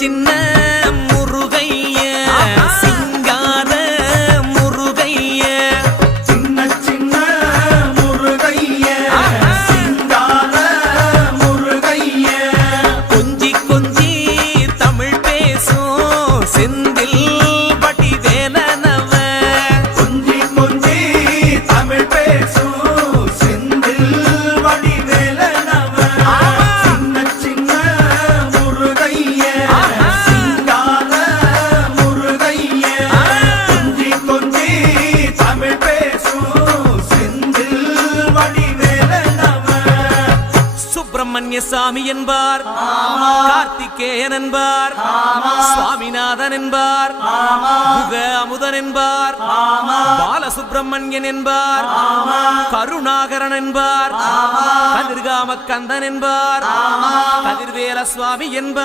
சின்ன முருகைய சிங்கார முருகைய சின்ன சின்ன முருகைய சிங்கார முருகைய கொஞ்சி கொஞ்சி தமிழ் பேசும் செந்தில் வடிவேலனவ கொஞ்சி கொஞ்சி தமிழ் பேசும் செந்தில் வடிவேலனவ சின்ன சின்ன முருகைய சிங்கார முருகைய கொஞ்சி கொஞ்சி தமிழ் பேசும் செந்தில் வடிவேலனவ சுப்பிரமணிய சாமி என்பார், கார்த்திகேயன் என்பார், சுவாமிநாதன் என்பார், முக அமுதன் என்பார், பாலசுப்பிரமணியன் என்பார், கருணாகரன் என்பார், கதிர்காம கந்தன் என்பார், கதிர்வேல சுவாமி என்பார்.